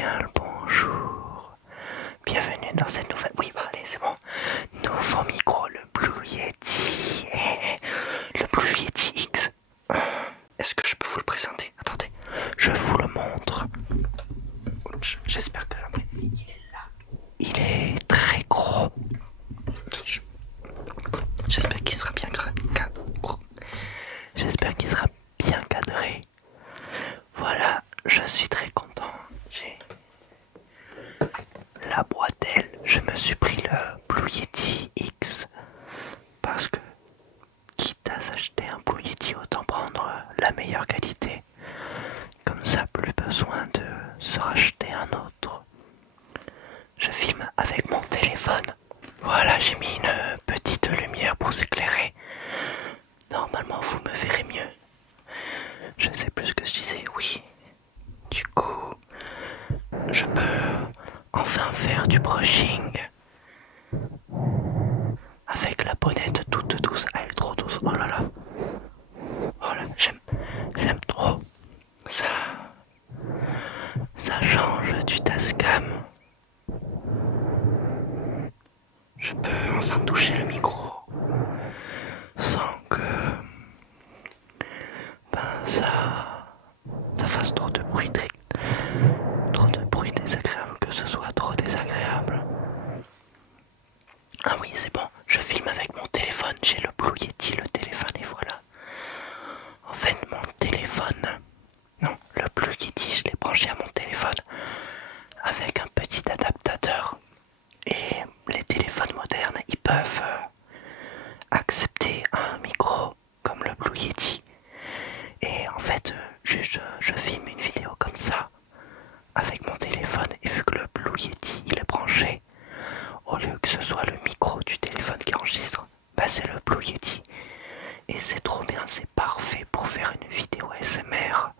bien le bonjour. Bienvenue dans cette nouvelle... Oui, bah allez, c'est bon. Nouveau micro, le Blue Yeti. Le Blue Yeti X. Est-ce que je peux vous le présenter? Attendez, je vous le montre. J'espère que il est là. Il est très gros. J'espère qu'il sera bien J'espère qu'il sera bien cadré. Voilà, je suis très content. J'ai la boîte L. Je me suis pris le Blue Yeti X parce que quitte à s'acheter un Blue Yeti, autant prendre la meilleure qualité. Comme ça, plus besoin de se racheter un autre. Je filme avec mon téléphone. Voilà, j'ai mis une petite lumière pour s'éclairer. Normalement, vous me verrez mieux. Je sais plus ce que je disais, oui. Du coup, je peux enfin faire du brushing avec la bonnette toute douce. Elle est trop douce, oh là là. Oh là, j'aime trop. Ça change du Tascam. Je peux enfin toucher le micro sans que ça fasse trop de bruit désagréable, que ce soit trop désagréable. Ah oui, c'est bon, je filme avec mon téléphone, j'ai le Blue Yeti, le téléphone, et voilà. En fait, mon téléphone, non, le Blue Yeti, je l'ai branché à mon téléphone avec un petit adaptateur. Et les téléphones modernes, ils peuvent accepter un micro comme le Blue Yeti. Et en fait, je filme une vidéo comme ça avec mon téléphone, et vu que le Blue Yeti il est branché, au lieu que ce soit le micro du téléphone qui enregistre, bah c'est le Blue Yeti. Et c'est trop bien, c'est parfait pour faire une vidéo ASMR.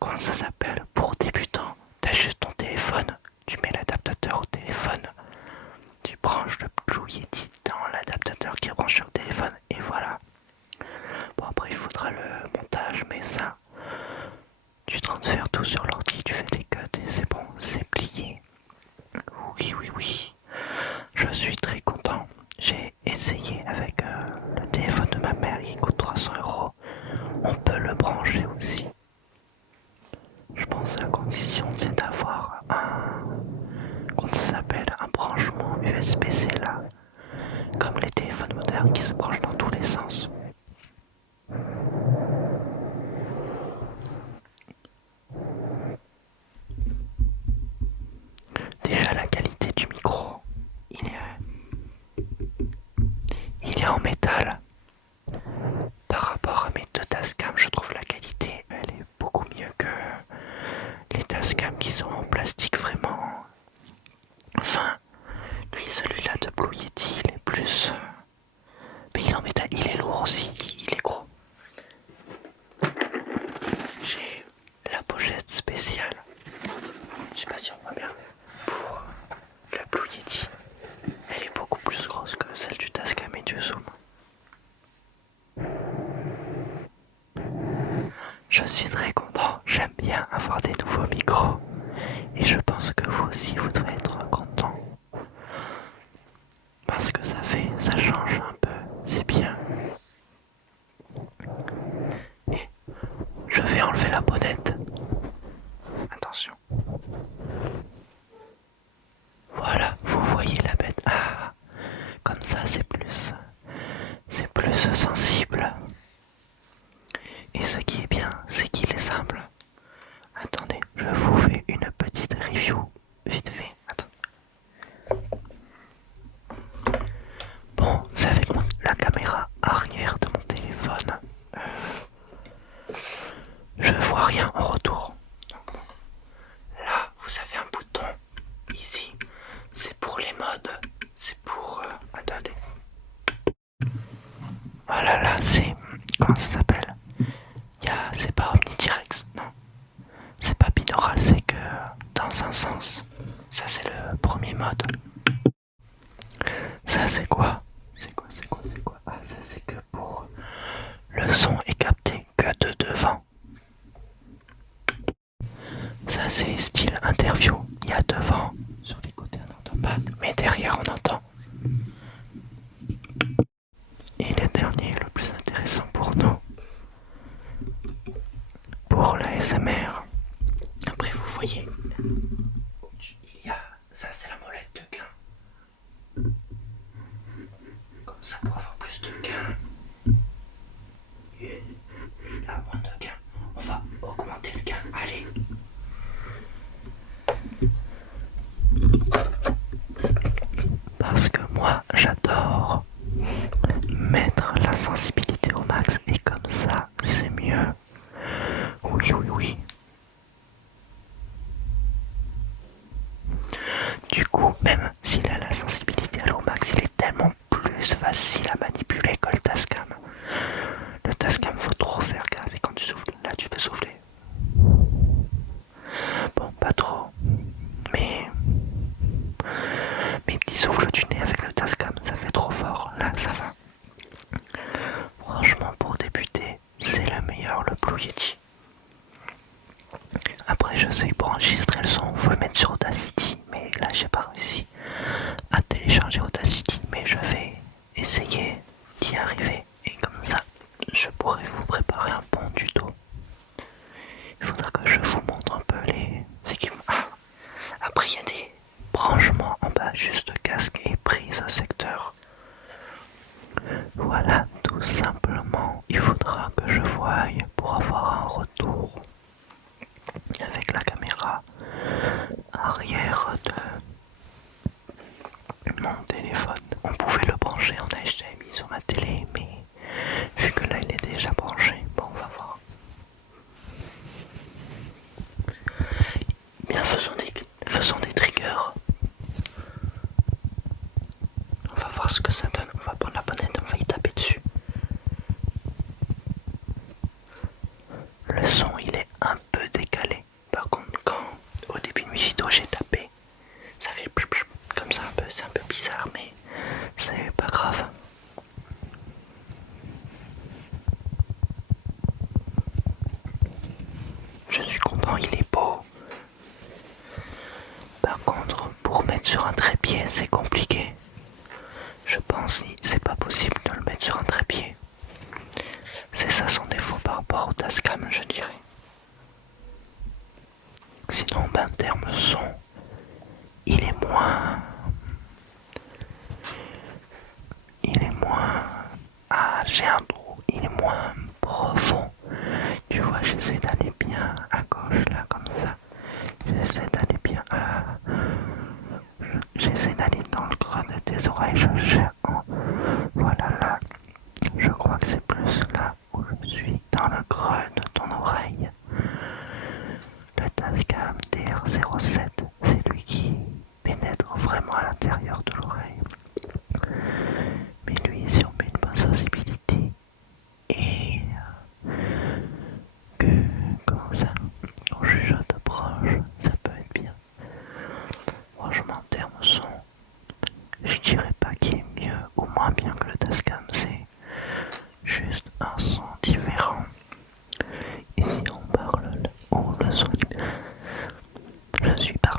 Comment ça s'appelle? Pour débutants, t'as juste ton téléphone, tu mets l'adaptateur au téléphone, tu branches le Blue Yeti dans l'adaptateur qui est branché au téléphone, et voilà. Bon, après il faudra le montage, mais ça, tu transfères tout sur l'ordi, tu fais des cuts et c'est bon, c'est plié. Oui, je suis très content. J'ai essayé avec le téléphone de ma mère qui coûte 300 €. On peut le brancher aussi. Je pense que la condition c'est d'avoir comment ça s'appelle, un branchement USB-C là, comme les téléphones modernes qui se branchent dans tous les sens. Déjà la qualité du micro, il est en métal. Par rapport à mes deux Tascam, je trouve la qualité elle est beaucoup mieux que les Tascam qui sont en plastique vraiment. Enfin, lui celui-là de Blue Yeti il est plus... Mais il est en métal, il est lourd aussi, il est gros. J'ai la pochette spéciale, je sais pas si on voit bien, pour le Blue Yeti. Elle est beaucoup plus grosse que celle du Tascam et du Zoom. Je suis très content, j'aime bien avoir des nouveaux micros. Et je pense que vous aussi vous devez être content. Parce que ça change un peu, c'est bien. Et je vais enlever la bonnette. Attention. Voilà, vous voyez la bête. Ah, comme ça c'est plus sensible. Et ce qui est bien, c'est qu'il est simple. Attendez, je vous fais une petite review vite fait. Attends. Bon, c'est avec la caméra arrière de mon téléphone. Je vois rien en retour. Là, vous avez un bouton ici. C'est pour les modes. C'est pour... attendez. Voilà, là, c'est... Comment ça s'appelle? C'est pas omnidirection, non. C'est pas binaural, c'est que dans un sens. Ça, c'est le premier mode. Ça, c'est quoi? C'est quoi? Ah, ça, c'est que pour... Le son est capté que de devant. Ça, c'est style interview, il y a devant, sur les côtés on n'entend pas, mais derrière on entend. Et le dernier, le plus intéressant pour nous, pour l'ASMR. Après vous voyez, il y a, ça c'est la molette de gain. Comme ça pour avoir plus de gain. Et là moins de gain. On va augmenter le gain. Allez. Parce que moi j'adore mettre la sensibilité au max et comme ça c'est mieux. Oui, oui, oui. Du coup, même s'il a la sensibilité à l'eau max, il est tellement plus facile à manipuler que le Tascam. Le Tascam, faut trop faire gaffe et quand tu souffles, là tu peux souffler. Bon, pas trop, mais mes petits souffles du nez avec le Tascam, ça fait trop fort. Là, ça va. Franchement, pour débuter, c'est le meilleur, le Blue Yeti. Après, je sais que pour enregistrer le son, il faut le mettre sur Audacity, mais là, j'ai pas réussi à télécharger Audacity, mais je vais essayer d'y arriver et comme ça, je pourrai vous préparer un bon tuto. Il faudra que je vous montre un peu les équipements. Ah, après, il y a des branchements en bas, juste casque et prise secteur. Voilà, tout simplement, il faudra que je voie pour avoir un retour avec la caméra arrière de mon téléphone. On pouvait le brancher en HDMI sur ma télé, mais vu que là il est déjà branché, bon on va voir. Bien, faisons des triggers. On va voir ce que ça donne. On va prendre la bonnette, on va y taper dessus. Le son il est un peu décalé. Par contre, quand au début de mes vidéos j'ai tapé, ça fait comme ça un peu, c'est un peu bizarre, mais c'est pas grave. Je suis content, il est beau. Par contre, pour mettre sur un trépied, c'est compliqué. Je pense que c'est pas possible de le mettre sur un trépied. C'est ça son défaut par rapport au Tascam, je dirais. Sinon, ben, terme son, il est moins... Ah, j'ai un trou, il est moins profond. Tu vois, j'essaie d'aller bien à gauche, là, comme ça. J'essaie d'aller bien à... J'essaie d'aller dans le creux de tes oreilles. Voilà, là. Je crois que c'est plus là où je suis, dans le creux de ton oreille. Le Tascam DR07, c'est lui qui pénètre vraiment à l'intérieur de l'oreille. Mais lui, si on met une bonne sensibilité et que, comment ça, on chuchote proche, ça peut être bien. Franchement, en termes son, je dirais pas qu'il est mieux ou moins bien que le Tascam, c'est juste un son différent. Et si on parle, oh, le son, je suis parti.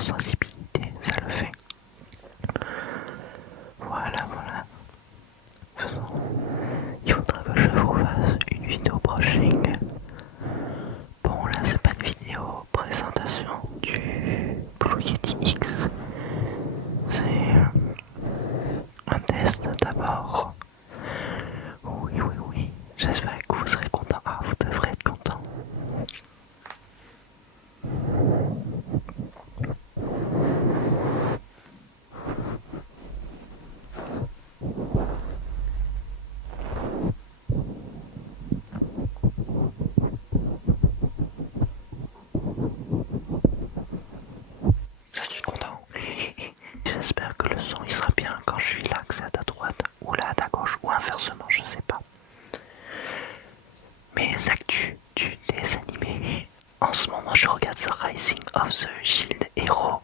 meilleure sensibilité, ça le fait. Voilà, voilà. Il faudra que je vous fasse une vidéo brushing. Bon, là, c'est pas une vidéo présentation du Blue Yeti X. C'est un test d'abord. Oui, oui, oui. J'espère que vous serez content. Ah, vous devrez être content. Je suis content. J'espère que le son il sera bien quand je suis là, que c'est à ta droite ou là à ta gauche ou inversement, je sais pas. Mes actus du dessin animé. En ce moment, je regarde The Rising of the Shield Hero.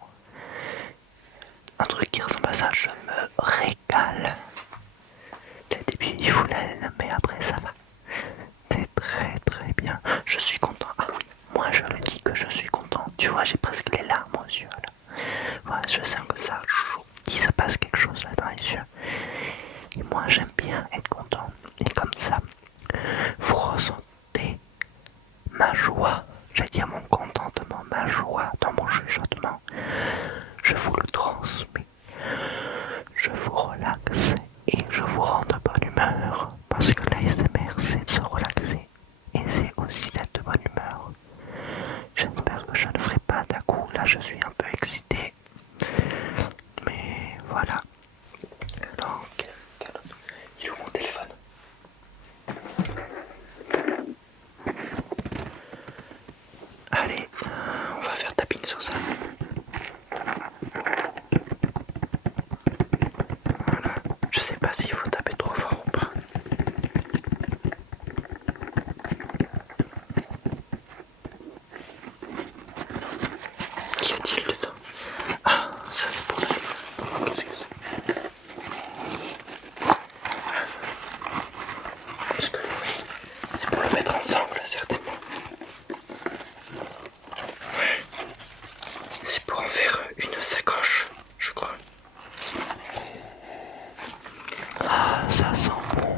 Un truc qui ressemble à ça, je me régale. Le début il fout la haine, mais après ça va. C'est très très bien. Je suis content. Ah oui, moi je le dis que je suis content. Tu vois, j'ai presque les larmes aux yeux là. Voilà, je sens que ça chaud. Il se passe quelque chose là dans les yeux. Et moi j'aime bien être content. Et comme ça, vous ressentez ma joie. J'allais dire mon contentement, ma joie dans mon chuchotement. Je vous le transmets. Je vous relaxe et je vous rends de bonne humeur. Parce que l'ASMR c'est de se relaxer et c'est aussi d'être de bonne humeur. J'espère que je ne ferai pas d'un coup. Là je suis un peu excité. Mais voilà. Alors, il est où mon téléphone? Allez, on va faire tapping sur ça. Voilà. Je sais pas s'il faut taper trop fort ou pas. Qu'y a-t-il dedans? Ah, ça c'est pour la... Qu'est-ce que c'est? Voilà ça. Est-ce que oui, c'est pour le mettre ensemble certainement. Ouais. C'est pour en faire une sacoche, je crois. Ah, ça sent bon.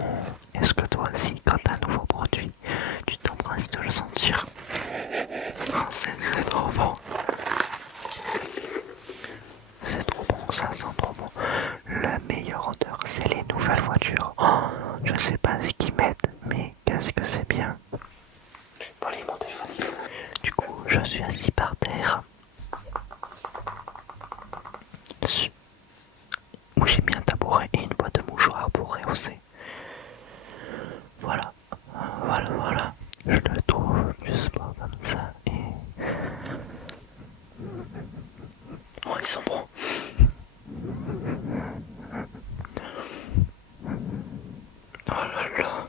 Est-ce que toi aussi, quand t'as un nouveau produit, tu t'empresses de le sentir? Oh, c'est trop bon. C'est trop bon, ça sent trop bon. La meilleure odeur, c'est les nouvelles voitures. Oh, je sais pas ce qu'ils mettent, mais qu'est-ce que c'est bien. Bon, allez, mon téléphone. Du coup, je suis assis par terre. Où j'ai mis un tabouret et une boîte de mouchoirs pour rehausser. Voilà, voilà, voilà. Je le trouve justement comme ça et... Oh, ils sont bons. Oh là là.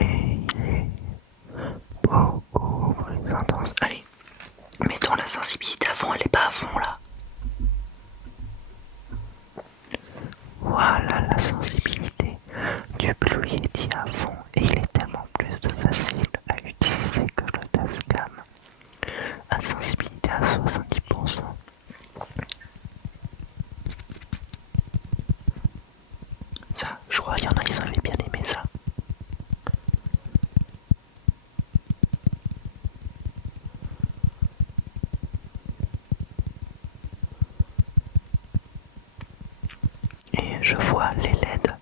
Mais il est beaucoup plus intense. Allez, mettons la sensibilité à fond, elle est pas à fond là. Voilà la sensibilité du Blue Yeti à fond et il est tellement plus facile à utiliser que le Tascam à sensibilité à 70%. Ça, je crois qu'il y en a, ils avaient bien aimé ça. Et je vois les LED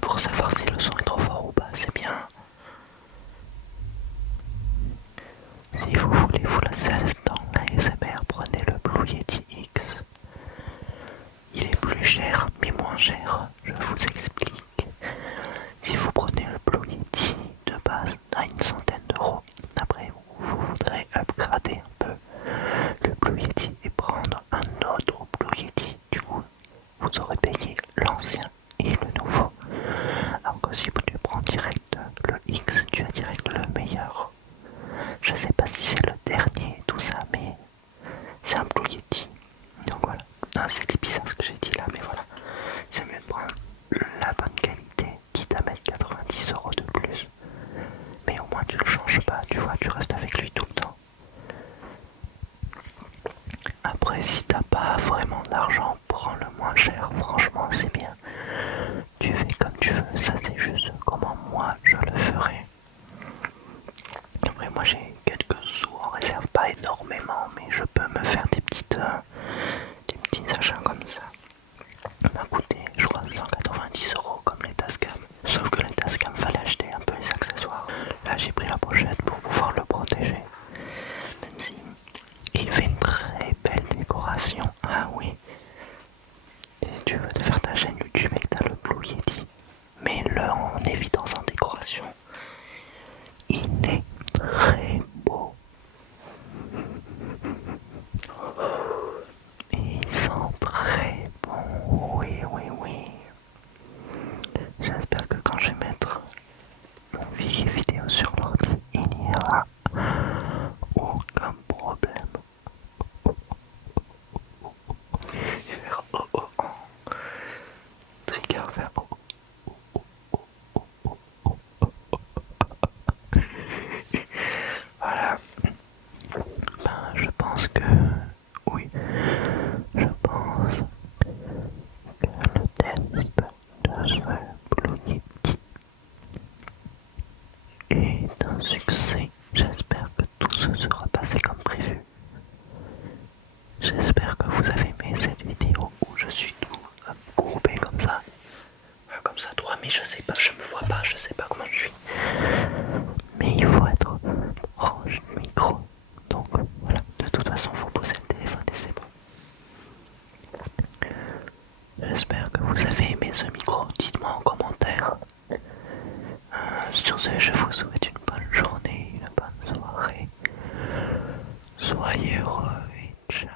pour savoir si le son est trop fort ou pas, c'est bien. Si vous voulez vous lancer dans l'ASMR, prenez le Blue Yeti X. Il est plus cher, mais moins cher, je vous explique. Si vous prenez le Blue Yeti de base à une centaine d'euros, après vous voudrez upgrader un peu le Blue Yeti et prendre un autre Blue Yeti. Du coup, vous aurez payé l'ancien et le nouveau. Alors que si vous le prenez direct Après, si t'as pas vraiment d'argent, prends le moins cher, franchement c'est bien. Tu fais comme tu veux, ça c'est juste comment moi je le ferai. Après moi j'ai quelques sous en réserve, pas énormément, mais je peux me faire des petits achats comme ça. Ça m'a coûté je crois 190 € comme les Tascam. Sauf que les Tascam fallait acheter un peu les accessoires. Là j'ai pris la pochette pour pouvoir le protéger. Même si il fait une très belle décoration. Ah oui. Et tu veux te faire ta chaîne YouTube et que t'as le Blue Yeti, mets-le en évidence en décoration. Il est très beau. Et il sent très bon. Oui, oui, oui. J'espère que quand je vais mettre mon fichier vidéo sur l'ordi, il n'y aura aucun problème. Je vais faire oh oh oh. Trigger faire oh. Voilà. Ben, je pense que oui. Je pense que le test de ce Blue Yeti est un succès. J'espère que tout se sera passé comme prévu. J'espère que vous avez aimé cette vidéo où je suis tout courbé comme ça. Comme ça droit, mais je sais pas, je me vois pas, je sais pas comment je suis. Mais il faut être proche du micro. Donc voilà, de toute façon faut poser le téléphone et c'est bon. J'espère que vous avez aimé ce micro, dites-moi en commentaire. Sur ce, je vous souhaite une bonne journée, une bonne soirée. Soyez heureux et ciao.